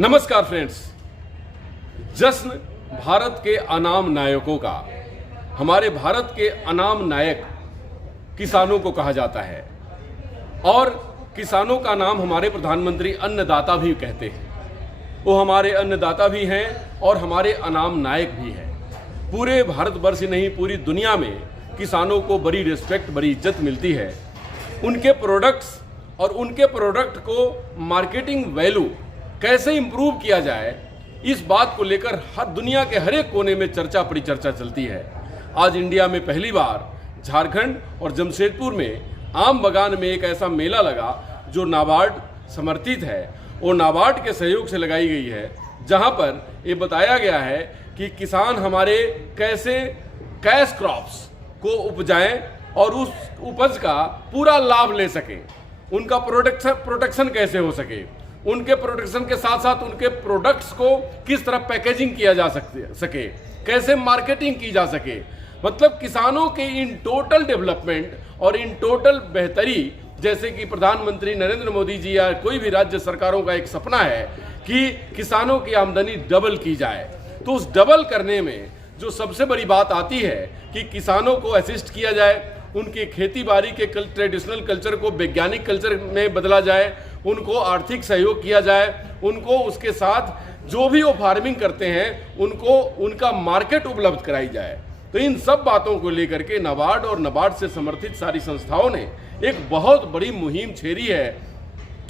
नमस्कार फ्रेंड्स। जश्न भारत के अनाम नायकों का। हमारे भारत के अनाम नायक किसानों को कहा जाता है और किसानों का नाम हमारे प्रधानमंत्री अन्नदाता भी कहते हैं। वो हमारे अन्नदाता भी हैं और हमारे अनाम नायक भी हैं। पूरे भारतवर्ष ही नहीं, पूरी दुनिया में किसानों को बड़ी रिस्पेक्ट, बड़ी इज्जत मिलती है। उनके प्रोडक्ट्स और उनके प्रोडक्ट को मार्केटिंग वैल्यू कैसे इंप्रूव किया जाए, इस बात को लेकर हर दुनिया के हर एक कोने में चर्चा परिचर्चा चलती है। आज इंडिया में पहली बार झारखंड और जमशेदपुर में आम बगान में एक ऐसा मेला लगा जो नाबार्ड समर्थित है और नाबार्ड के सहयोग से लगाई गई है, जहां पर ये बताया गया है कि किसान हमारे कैसे कैश क्रॉप्स को उपजाएं और उस उपज का पूरा लाभ ले सकें, उनका प्रोटेक्शन कैसे हो सके, उनके प्रोडक्शन के साथ साथ उनके प्रोडक्ट्स को किस तरह पैकेजिंग किया जा सके, कैसे मार्केटिंग की जा सके। मतलब किसानों के इन टोटल डेवलपमेंट और इन टोटल बेहतरी, जैसे कि प्रधानमंत्री नरेंद्र मोदी जी या कोई भी राज्य सरकारों का एक सपना है कि किसानों की आमदनी डबल की जाए। तो उस डबल करने में जो सबसे बड़ी बात आती है कि किसानों को असिस्ट किया जाए, उनके खेती बाड़ी के ट्रेडिशनल कल्चर को वैज्ञानिक कल्चर में बदला जाए, उनको आर्थिक सहयोग किया जाए, उनको उसके साथ जो भी वो फार्मिंग करते हैं उनको उनका मार्केट उपलब्ध कराई जाए। तो इन सब बातों को लेकर के नाबार्ड और नाबार्ड से समर्थित सारी संस्थाओं ने एक बहुत बड़ी मुहिम छेड़ी है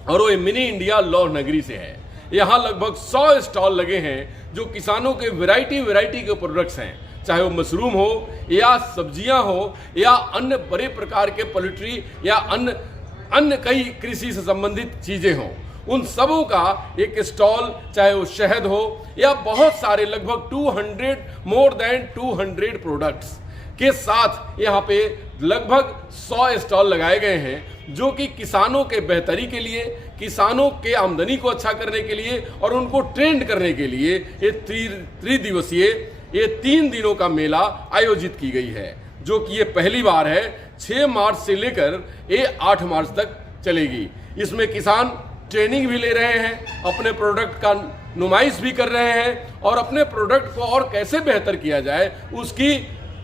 और वो मिनी इंडिया लौह नगरी से है। यहाँ लगभग 100 स्टॉल लगे हैं जो किसानों के वैरायटी के प्रोडक्ट्स हैं, चाहे वो मशरूम हो या सब्जियां हो या अन्य बड़े प्रकार के पोल्ट्री या अन्य कई कृषि से संबंधित चीजें हों, उन सबों का एक स्टॉल, चाहे वो शहद हो या बहुत सारे लगभग मोर देन 200 प्रोडक्ट्स के साथ यहाँ पे लगभग 100 स्टॉल लगाए गए हैं, जो कि किसानों के बेहतरी के लिए, किसानों के आमदनी को अच्छा करने के लिए और उनको ट्रेंड करने के लिए ये त्रिदिवसीय, ये 3 दिनों का मेला आयोजित की गई है, जो कि ये पहली बार है। 6 मार्च से लेकर ये 8 मार्च तक चलेगी। इसमें किसान ट्रेनिंग भी ले रहे हैं, अपने प्रोडक्ट का नुमाइश भी कर रहे हैं और अपने प्रोडक्ट को और कैसे बेहतर किया जाए उसकी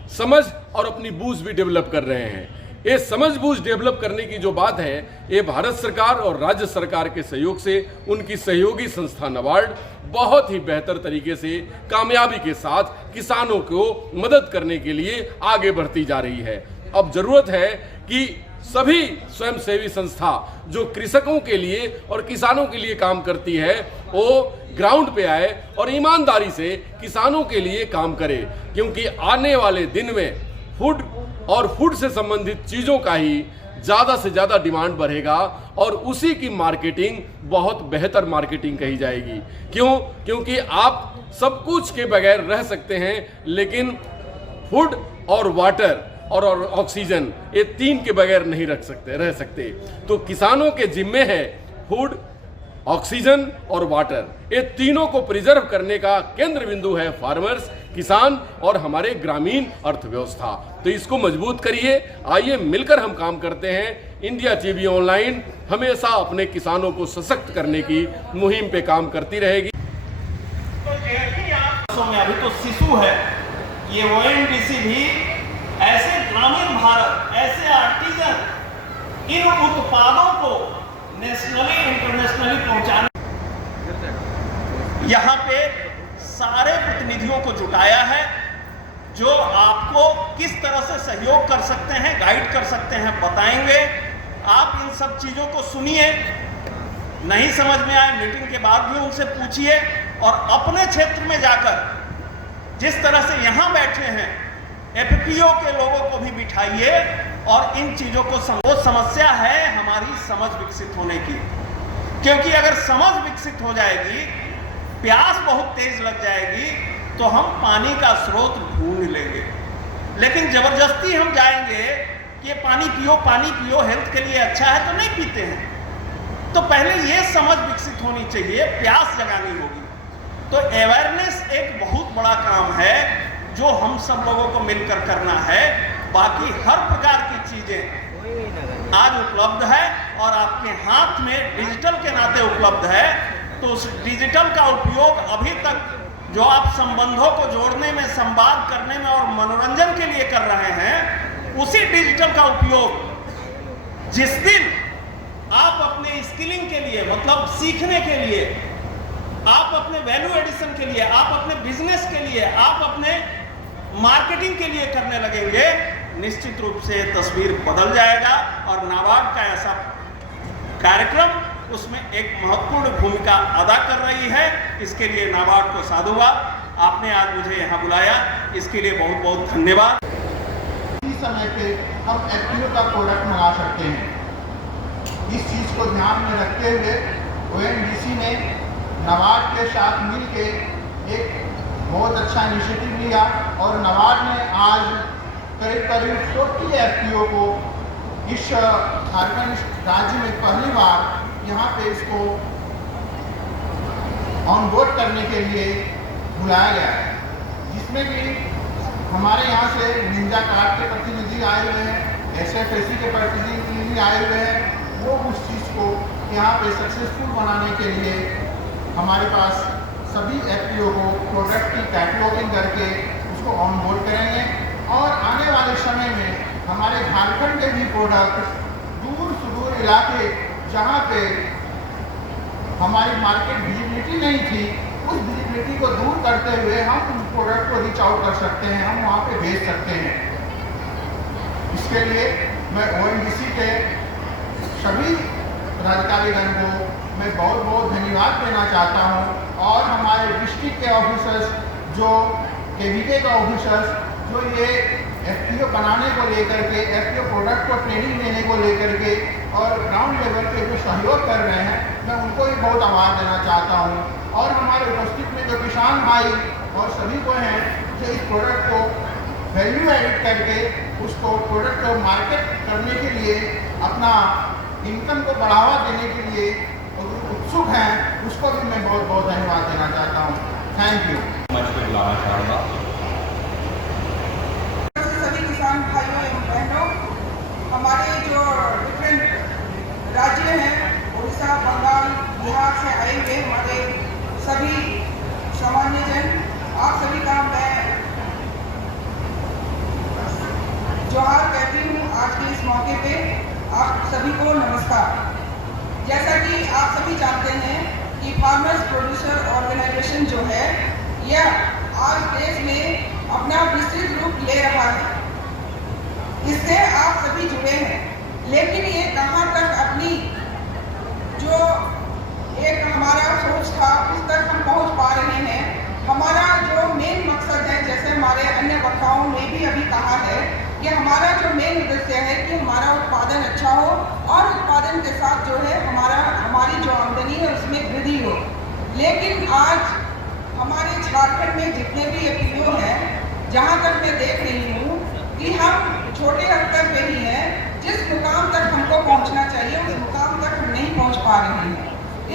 समझ और अपनी बूझ भी डेवलप कर रहे हैं। ये समझ बूझ डेवलप करने की जो बात है, ये भारत सरकार और राज्य सरकार के सहयोग से उनकी सहयोगी संस्था नाबार्ड बहुत ही बेहतर तरीके से कामयाबी के साथ किसानों को मदद करने के लिए आगे बढ़ती जा रही है। अब जरूरत है कि सभी स्वयंसेवी संस्था जो कृषकों के लिए और किसानों के लिए काम करती है, वो ग्राउंड पे आए और ईमानदारी से किसानों के लिए काम करे, क्योंकि आने वाले दिन में फूड और फूड से संबंधित चीजों का ही ज्यादा से ज्यादा डिमांड बढ़ेगा और उसी की मार्केटिंग बहुत बेहतर मार्केटिंग कही जाएगी। क्यों? क्योंकि आप सब कुछ के बगैर रह सकते हैं, लेकिन फूड और वाटर और ऑक्सीजन, ये 3 के बगैर नहीं रह सकते। तो किसानों के जिम्मे है फूड, ऑक्सीजन और वाटर, ये तीनों को प्रिजर्व करने का केंद्र बिंदु है फार्मर्स, किसान और हमारे ग्रामीण अर्थव्यवस्था। तो इसको मजबूत करिए। आइए मिलकर हम काम करते हैं। इंडिया टीवी ऑनलाइन हमेशा अपने किसानों को सशक्त करने की मुहिम पे काम करती रहेगी। में अभी तो शिशु है, ये ओएनडीसी भी ऐसे ग्रामीण भारत, ऐसे आर्टिजन, इन उत्पादों को नेशनली इंटरनेशनली पहुंचाने यहाँ पे सारे प्रतिनिधियों को जुटाया है, जो आपको किस तरह से सहयोग कर सकते हैं, गाइड कर सकते हैं, बताएंगे। आप इन सब चीजों को सुनिए, नहीं समझ में आए मीटिंग के बाद भी उनसे पूछिए और अपने क्षेत्र में जाकर जिस तरह से यहाँ बैठे हैं एफपीओ के लोगों को भी बिठाइए और इन चीजों को वो समस्या है हमारी समझ विकसित होने की, क्योंकि अगर समझ विकसित हो जाएगी, प्यास बहुत तेज लग जाएगी, तो हम पानी का स्रोत ढूंढ लेंगे। लेकिन जबरदस्ती हम जाएंगे कि पानी पियो, हेल्थ के लिए अच्छा है, तो नहीं पीते हैं। तो पहले ये समझ विकसित होनी चाहिए, प्यास जगानी होगी। तो अवेयरनेस एक बहुत बड़ा काम है जो हम सब लोगों को मिलकर करना है। बाकी हर प्रकार की चीजें आज उपलब्ध है और आपके हाथ में डिजिटल के नाते उपलब्ध है। तो उस डिजिटल का उपयोग अभी तक जो आप संबंधों को जोड़ने में, संवाद करने में और मनोरंजन के लिए कर रहे हैं, उसी डिजिटल का उपयोग जिस दिन आप अपने स्किलिंग के लिए, मतलब सीखने के लिए, आप अपने वैल्यू एडिशन के लिए, आप अपने बिजनेस के लिए, आप अपने मार्केटिंग के लिए करने लगेंगे, निश्चित रूप से तस्वीर बदल जाएगा। और नाबार्ड का ऐसा कार्यक्रम उसमें एक महत्वपूर्ण भूमिका अदा कर रही है। इसके लिए नाबार्ड को साधुवाद। आपने आज मुझे यहाँ बुलाया, इसके लिए बहुत बहुत धन्यवाद। इस समय पे हम एफपीओ का प्रोडक्ट मंगा सकते हैं। इस चीज़ को ध्यान में रखते हुए ओएनजीसी ने नाबार्ड के साथ मिलके एक बहुत अच्छा इनिशिएटिव लिया और नाबार्ड ने आज करीब 40 एफपीओ को इस झारखंड राज्य में पहली बार यहाँ पे इसको ऑनबोर्ड करने के लिए बुलाया गया है, जिसमें कि हमारे यहाँ से निंजा कार्ड के प्रतिनिधि आए हुए हैं, एसएफएसी के प्रतिनिधि आए हुए हैं। वो उस चीज़ को यहाँ पे सक्सेसफुल बनाने के लिए हमारे पास सभी एफपीओ को प्रोडक्ट की कैटलॉगिंग करके उसको ऑनबोर्ड करेंगे और आने वाले समय में हमारे झारखंड के भी प्रोडक्ट दूर सुदूर इलाके जहाँ पे हमारी मार्केट विजिबिलिटी नहीं थी, उस विजिबिलिटी को दूर करते हुए हम उस प्रोडक्ट को रीच आउट कर सकते हैं, हम वहाँ पे भेज सकते हैं। इसके लिए मैं ओएनजीसी के सभी पदाधिकारीगण को मैं बहुत बहुत धन्यवाद देना चाहता हूँ और हमारे डिस्ट्रिक्ट के ऑफिसर्स, जो केवीके का ऑफिसर्स, जो ये एफपीओ बनाने को लेकर के, एफपीओ प्रोडक्ट को ट्रेनिंग देने को लेकर के और ग्राउंड लेवल पे जो सहयोग कर रहे हैं, मैं उनको भी बहुत आभार देना चाहता हूँ। और हमारे उपस्थित में जो किसान भाई और सभी को हैं जो इस प्रोडक्ट को वैल्यू एडिट करके उसको प्रोडक्ट को मार्केट करने के लिए, अपना इनकम को बढ़ावा देने के लिए उत्सुक हैं, उसको भी मैं बहुत बहुत धन्यवाद देना चाहता हूँ। Thank you. सभी किसान भाइयों एवं बहनों, हमारे जो डिफरेंट राज्य हैं, उड़ीसा, बंगाल, बिहार से आए हुए हमारे सभी सामान्य जन, आप सभी का मैं जोहार कहती हूँ। आज के इस मौके पे आप सभी को नमस्कार। जैसा कि आप सभी जानते हैं कि फार्मर्स प्रोड्यूसर ऑर्गेनाइजेशन जो है, यह आज देश में अपना विस्तृत रूप ले रहा है। इससे आप सभी जुड़े हैं, लेकिन ये कहाँ तक अपनी जो एक हमारा सोच था उस तक हम पहुँच पा रहे हैं। हमारा जो मेन मकसद है, जैसे हमारे अन्य वक्ताओं ने भी अभी कहा है कि हमारा जो मेन उद्देश्य है कि हमारा उत्पादन अच्छा हो और उत्पादन के साथ जो है हमारी जो आमदनी है उसमें वृद्धि हो। लेकिन आज हमारे झारखंड में जितने भी एफपीओ हैं, जहाँ तक मैं देख रही हूँ कि हम छोटे स्तर पे ही हैं। जिस मुकाम तक हमको पहुँचना चाहिए उस मुकाम तक हम नहीं पहुँच पा रहे हैं।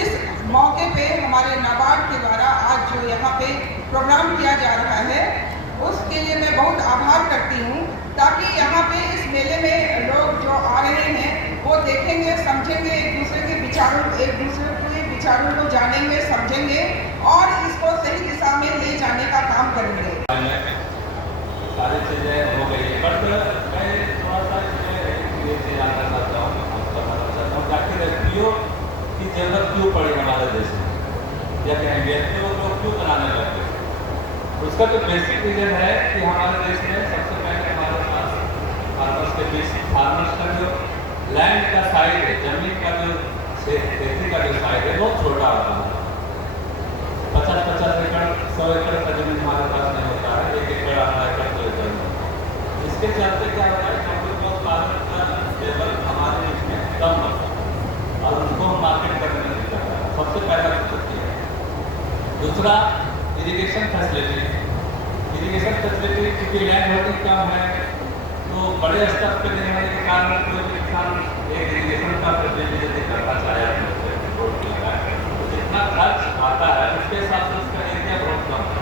इस मौके पे हमारे नाबार्ड के द्वारा आज जो यहाँ पे प्रोग्राम किया जा रहा है, उसके लिए मैं बहुत आभार करती हूँ, ताकि यहाँ पे इस मेले में लोग जो आ रहे हैं वो देखेंगे, समझेंगे, एक दूसरे के विचारों को जानेंगे, समझेंगे और इसको सही दिशा में ले जाने का काम करेंगे। सारी चीज़ें हो गई, बट मैं थोड़ा सा ये जानना चाहता हूँ, बताना चाहता हूँ कि आखिर एफपीओ की जरूरत क्यों पड़ी हमारे देश में, या कहेंगे एफपीओ को क्यों बनाने लगे। उसका जो बेसिक रीजन है कि हमारे देश में सबसे पहले हमारे पास फार्मर्स के बीच फार्मर्स का जो लैंड का साइज है, जमीन का जो खेती का जो साइज है बहुत छोटा होता है। 50-50 एकड़ 100 एकड़ का जमीन हमारे पास नहीं होता है, 1 एकड़, आधा एकड़, 2 एकड़। इसके चलते क्या होता है, कंपनी उत्पादन का लेवल हमारे देश में कम होता है और उनको मार्केट करने में दिक्कत है। सबसे पहला दिक्कत ये है। दूसरा, इरिगेशन फैसिलिटी क्योंकि लैंड होल्डिंग कम है, तो बड़े स्तर पर देने वाले के कारण कोई भी किसान एक इरिगेशन का फैसिलिटी यदि करना चाहे तो जितना खर्च आता है उसके हिसाब से उसका एरिया बहुत कम है,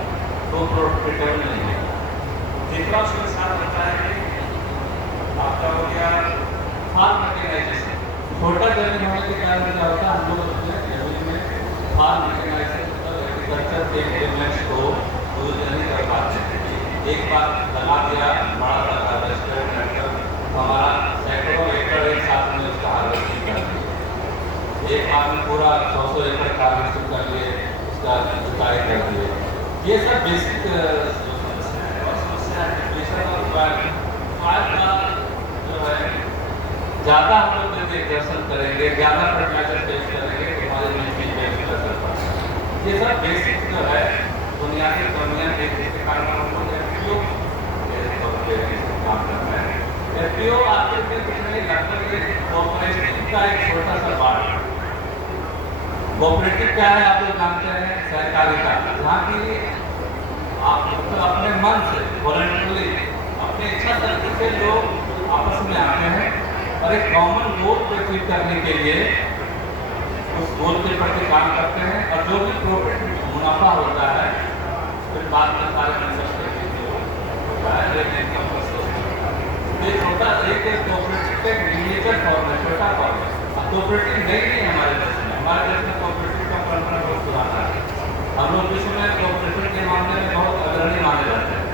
तो प्रॉफिटेबल नहीं है। तीसरा उसके साथ होता है कि आपका हो गया फार्म मैकेनाइजेशन। छोटा जमीन होने के कारण क्या होता है, हम लोग जमीन में फार्म मैकेनाइजेशन एग्रीकल्चर के इम्प्लीमेंट्स को यूज नहीं कर पाते हैं। एक बार लगा दिया बड़ा बड़ा हार्वेस्टर ट्रैक्टर, हमारा सैकड़ों एकड़ एक साथ में उसका हार्वेस्टिंग कर दिए, एक बार में पूरा 100 एकड़ का हार्वेस्टिंग कर लिए, उसका जुताई कर दिए। ये सब बेसिक जो है ज़्यादा हम लोग यदि एक्सर्शन करेंगे, ज़्यादा फर्टिलाइजर टेस्ट करेंगे तो हमारे मिट्टी पे असर पड़ता है। ये सब बेसिक जो है बुनियादी कमियाँ देखने के कारण हम लोग एफपीओ काम कर रहे हैं। एफपीओ आपके लिए कुछ नहीं, लगभग कोऑपरेटिव का एक छोटा सा पार्ट। कोऑपरेटिव क्या है आप लोग जानते हैं, सहकारिता, जहाँ की आप मतलब अपने मन से वॉलंटरली अपने इच्छा शक्ति से लोग आपस में आते हैं और एक कॉमन गोल को अचीव करने के लिए उस गोल के प्रति काम करते हैं। और जो भी प्रॉफिट मुनाफा होता है फिर बाद में सारे मेंबर्स के जो होता है रेट इनकम ये छोटा एक कोऑपरेटिव का मिनिएचर फॉर्म है, छोटा फॉर्म है। कोऑपरेटिव नहीं है हमारे देश में, हमारे देश में कोऑपरेटिव का परंपरा बहुत पुराना है। हम लोग विश्व में कोऑपरेटिव के मामले में बहुत अग्रणी माने जाते हैं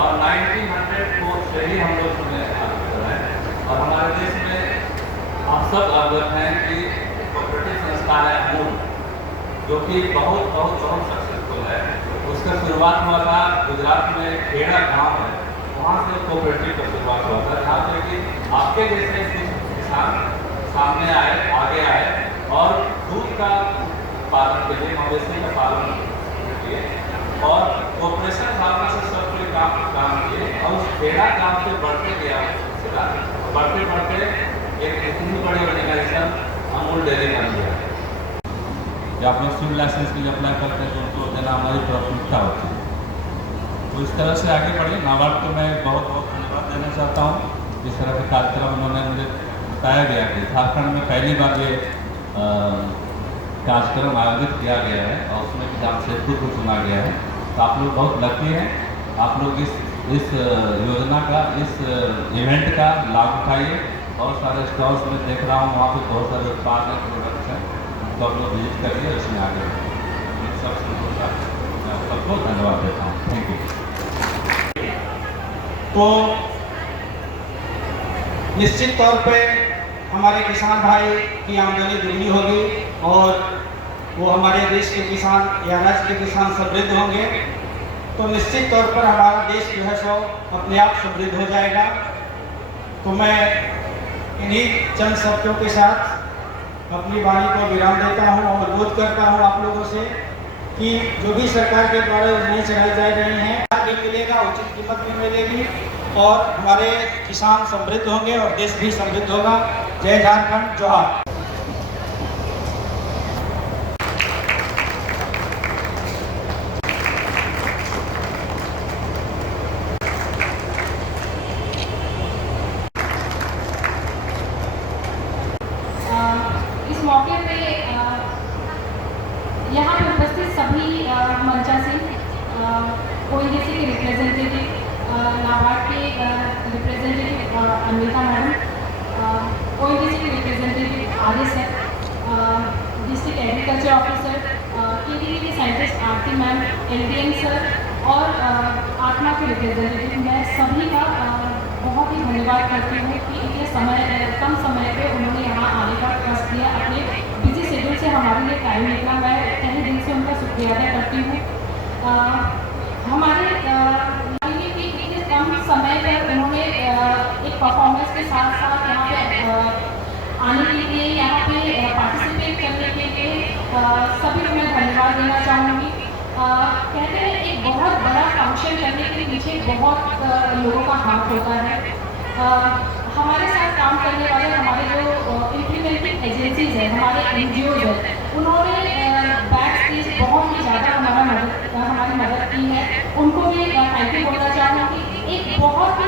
और 1904 से ही हम लोग उसमें और हमारे देश में आप सब अवगत हैं कि कोऑपरेटिव संस्था है अमूल, जो कि बहुत बहुत बहुत सक्सेसफुल है। उसका शुरुआत हुआ था गुजरात में खेड़ा गांव है, वहाँ से कोऑपरेटिव का शुरुआत हुआ था, जहाँ पे कि आपके जैसे कुछ किसान सामने आए, आगे आए और दूध का पालन के लिए, मवेशी का पालन किए और कोऑपरेशन भावना से सब कोई काम किए और उस खेड़ा गाँव से बढ़ते गया बढ़ते बढ़ते एक इतनी बड़ी ऑर्गेनाइजेशन अमूल डेयरी बन गया। जब आप लोग सिविल लाइसेंस के लिए अप्लाई करते हैं तो उनको देना हमारी प्राथमिकता होती है। तो इस तरह से आगे बढ़े। नाबार्ड को मैं बहुत बहुत धन्यवाद देना चाहता हूँ। इस तरह के कार्यक्रम उन्होंने मुझे बताया गया कि झारखंड में पहली बार ये कार्यक्रम आयोजित किया गया है और उसमें कि जमशेदपुर को चुना गया है। तो आप लोग बहुत लकी हैं, आप लोग इस योजना का, इस इवेंट का लाभ उठाइए। बहुत सारे स्टॉल्स में देख रहा हूँ, वहाँ पे बहुत सारे उत्पाद हैं, प्रोडक्ट्स हैं, तो आप लोग विजिट करिए, उसमें आगे सबको धन्यवाद देता हूँ। Thank you. तो निश्चित तौर पे हमारे किसान भाई की आमदनी दुगनी होगी और वो हमारे देश के किसान या राज्य के किसान समृद्ध होंगे, तो निश्चित तौर पर हमारा देश जो है सो अपने आप समृद्ध हो जाएगा। तो मैं इन्हीं चंद शब्दों के साथ अपनी वाणी को विराम देता हूँ और अनुरोध करता हूँ आप लोगों से कि जो भी सरकार के द्वारा योजनाएं चलाई जा रही हैं भी मिलेगा, उचित कीमत भी मिलेगी और हमारे किसान समृद्ध होंगे और देश भी समृद्ध होगा। जय झारखंड, जोहार। इस मौके पे यहाँ पे उपस्थित सभी मंचासीन ओएनजीसी के रिप्रेजेंटेटिव, नाबार्ड के रिप्रेजेंटेटिव अमृता मैडम, ओएनजीसी के representative Arya sir, district agriculture officer, KVV scientist Aarti ma'am, LDM sir और आत्मा के रिप्रेजेंटेटिव, मैं सभी का बहुत ही धन्यवाद करती हूँ कि इतने कम समय पे उन्होंने यहाँ आने का ट्रस्ट दिया, अपने बिजी शेड्यूल से हमारे लिए टाइम निकला। मैं तहे दिल से उनका शुक्रिया अदा करती हूँ। हमारे इतने कम समय पर उन्होंने एक परफॉर्मेंस के साथ साथ यहाँ पे आने के लिए, यहाँ पे पार्टिसिपेट करने के लिए सभी को मैं धन्यवाद देना चाहूँगी। कहते हैं एक बहुत बड़ा फंक्शन करने के पीछे बहुत लोगों का हाथ होता है। हमारे साथ काम करने वाले हमारे जो इम्प्लीमेंटिंग एजेंसीज हैं, हमारे NGOs हैं, उन्होंने बैक स्टेज बहुत ही ज़्यादा हमारी मदद की है। उनको भी थैंक यू बोलना चाहूँगी। एक बहुत ही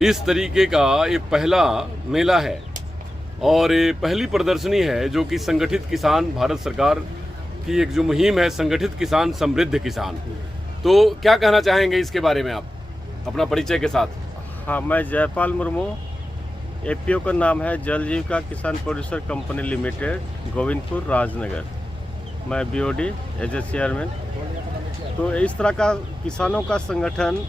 इस तरीके का ये पहला मेला है और ये पहली प्रदर्शनी है जो कि संगठित किसान, भारत सरकार की एक जो मुहिम है संगठित किसान समृद्ध किसान। तो क्या कहना चाहेंगे इसके बारे में आप अपना परिचय के साथ? हाँ, मैं जयपाल मुर्मू, एपीओ का नाम है जल जीविका किसान producer company limited, Govindpur, Rajnagar. मैं बीओडी एज ए चेयरमैन। तो इस तरह का किसानों का संगठन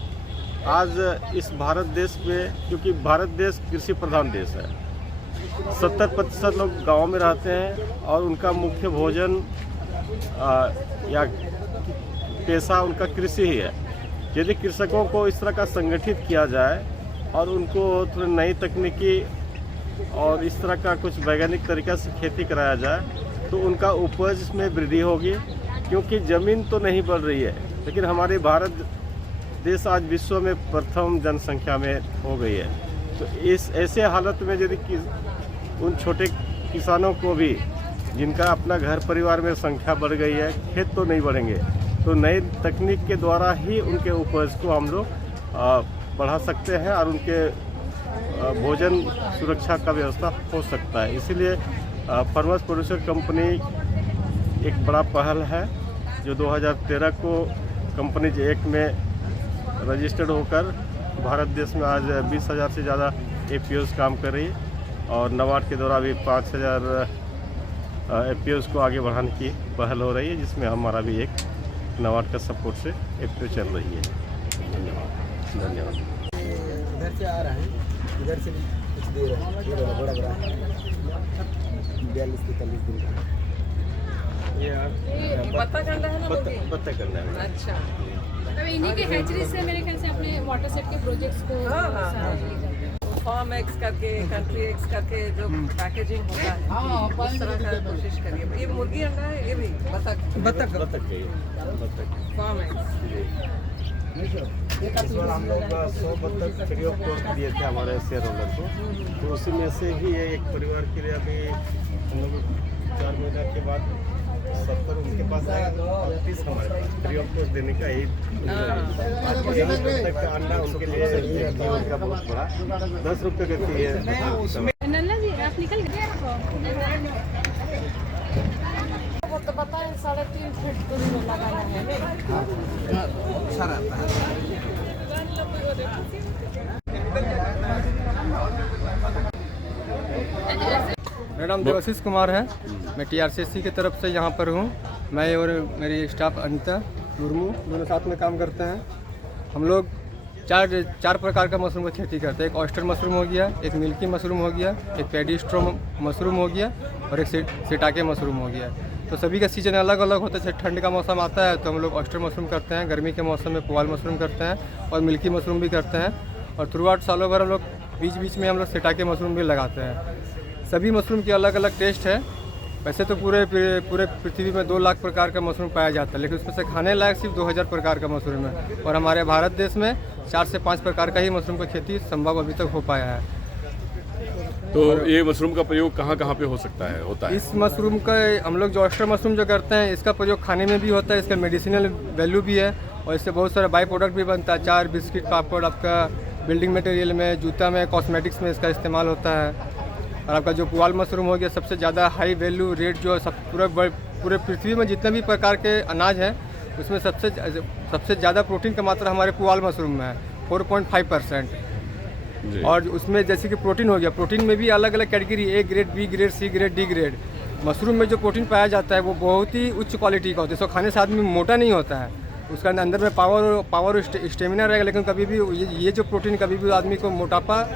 आज इस भारत देश में, क्योंकि भारत देश कृषि प्रधान देश है, 70% लोग गाँव में रहते हैं और उनका मुख्य भोजन या पेशा उनका कृषि ही है। यदि कृषकों को इस तरह का संगठित किया जाए और उनको थोड़ी नई तकनीकी और इस तरह का कुछ वैज्ञानिक तरीक़ा से खेती कराया जाए तो उनका उपज में वृद्धि होगी, क्योंकि ज़मीन तो नहीं बढ़ रही है, लेकिन हमारे भारत देश आज विश्व में प्रथम जनसंख्या में हो गई है। तो इस ऐसे हालत में यदि उन छोटे किसानों को भी, जिनका अपना घर परिवार में संख्या बढ़ गई है, खेत तो नहीं बढ़ेंगे, तो नई तकनीक के द्वारा ही उनके उपज को हम लोग बढ़ा सकते हैं और उनके भोजन सुरक्षा का व्यवस्था हो सकता है। इसीलिए फार्मर्स प्रोड्यूसर कंपनी एक बड़ा पहल है जो 2013 को कंपनीज एक्ट में रजिस्टर्ड होकर भारत देश में आज 20,000 से ज़्यादा एपीओज काम कर रही है और नाबार्ड के द्वारा भी 5,000 एपीओज को आगे बढ़ाने की पहल हो रही है, जिसमें हमारा भी एक नाबार्ड का सपोर्ट से एपीओ चल रही है। धन्यवाद। इधर से आ रहा है, इधर से भी कुछ दे रहा है, ये बड़ा बड़ा 42 से 40 दिन का ये पत्ता कंडा है ना, पत्ता कंडा है। अच्छा, तो इन्हीं के हैचरी से मेरे ख्याल से अपने वाटर सेट के प्रोजेक्ट्स को फार्म एक्स करके, कंट्री एक्स करके जो पैकेजिंग होता है उस तरह का कोशिश करिए। ये मुर्गी अंडा है, ये भी बतख फार्म एक्स। इस बार हम लोग 100 बत्तख फ्री ऑफ कॉस्ट दिए थे हमारे शेयर होल्डर को, तो उसी में से ही एक परिवार के लिए अभी हम लोग 4 महीने के बाद 70 उनके पास आएगा, तो 30 हमारे फ्री ऑफ कॉस्ट देने का यही बत्तख का अंडा उनके लिए उनका बहुत बड़ा 10 रुपये करती है। नन्ना जी आप निकल गए वो तो बताएं 3.5 फीट दूरी में लगाना है। अच्छा रहता है। मेरा नाम देवाशीष कुमार है। मैं TRCC की तरफ से यहाँ पर हूँ। मैं और मेरी स्टाफ अनीता मुर्मू दोनों साथ में काम करते हैं। हम लोग चार प्रकार का मशरूम की खेती करते हैं। एक ऑयस्टर मशरूम हो गया, एक मिल्की मशरूम हो गया, एक पैडी स्ट्रो मशरूम हो गया और एक सिटाके मशरूम हो गया। तो सभी का सीजन अलग अलग होता है। जैसे ठंड का मौसम आता है तो हम लोग ऑयस्टर मशरूम करते हैं, गर्मी के मौसम में पुआल मशरूम करते हैं और मिल्की मशरूम भी करते हैं, और थ्रू आउट सालों भर हम लोग बीच में हम लोग सिटाके मशरूम भी लगाते हैं। सभी मशरूम के अलग अलग टेस्ट है। वैसे तो पूरे पृथ्वी में 2 लाख प्रकार का मशरूम पाया जाता है, लेकिन उसमें से खाने लायक सिर्फ 2000 प्रकार का मशरूम है, और हमारे भारत देश में 4 से 5 प्रकार का ही मशरूम की खेती संभव अभी तक हो पाया है। तो ये मशरूम का प्रयोग कहाँ पे हो सकता है, होता है? इस मशरूम का हम लोग जो ऑयस्टर मशरूम जो करते हैं, इसका प्रयोग खाने में भी होता है, इसका मेडिसिनल वैल्यू भी है, और इससे बहुत सारा बाई प्रोडक्ट भी बनता है। अचार, बिस्किट, पापड़, आपका बिल्डिंग मटेरियल में, जूता में, कॉस्मेटिक्स में इसका इस्तेमाल होता है। और आपका जो पुआल मशरूम हो गया, सबसे ज़्यादा हाई वैल्यू रेट जो सब पूरे पृथ्वी में जितने भी प्रकार के अनाज हैं उसमें सबसे ज़्यादा प्रोटीन का मात्रा हमारे पुआल मशरूम में है, 4.5%। और उसमें जैसे कि प्रोटीन हो गया, प्रोटीन में भी अलग अलग category, A grade, B grade, C grade, D grade. Mushroom में जो प्रोटीन पाया जाता है वो बहुत ही उच्च क्वालिटी का होता है। इसको खाने से आदमी मोटा नहीं होता है, उसका अंदर में पावर स्टेमिना रहेगा, लेकिन कभी भी ये जो प्रोटीन कभी भी आदमी को मोटापा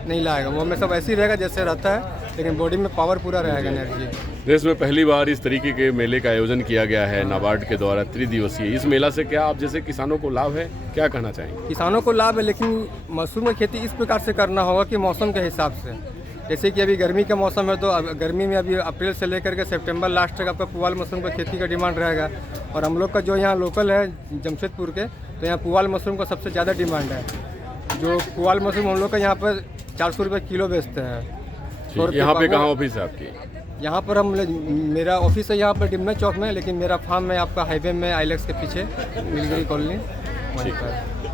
नहीं लाएगा। वो हमेशा वैसे ही रहेगा जैसे रहता है, लेकिन बॉडी में पावर पूरा रहेगा, एनर्जी। देश में पहली बार इस तरीके के मेले का आयोजन किया गया है नाबार्ड के द्वारा, 3 दिवसीय। इस मेला से क्या आप जैसे किसानों को लाभ है, क्या कहना चाहेंगे? किसानों को लाभ है, लेकिन मशरूम की खेती इस प्रकार से करना होगा कि मौसम के हिसाब से। जैसे कि अभी गर्मी का मौसम है, तो गर्मी में अभी अप्रैल से लेकर के सितंबर लास्ट तक आपका पुआल मशरूम का खेती का डिमांड रहेगा। और हम लोग का जो यहाँ लोकल है जमशेदपुर के, तो यहाँ पुआल मशरूम का सबसे ज़्यादा डिमांड है। जो पुआल मशरूम हम लोग का यहाँ पर 400 रुपये किलो बेचते हैं। यहाँ पे कहाँ ऑफिस है आपकी? यहाँ पर मेरा ऑफिस है यहाँ पर डिमना चौक में, लेकिन मेरा फार्म है आपका हाईवे में आइलेक्स के पीछे, मिलगिरी कॉलोनी, वहीं पर।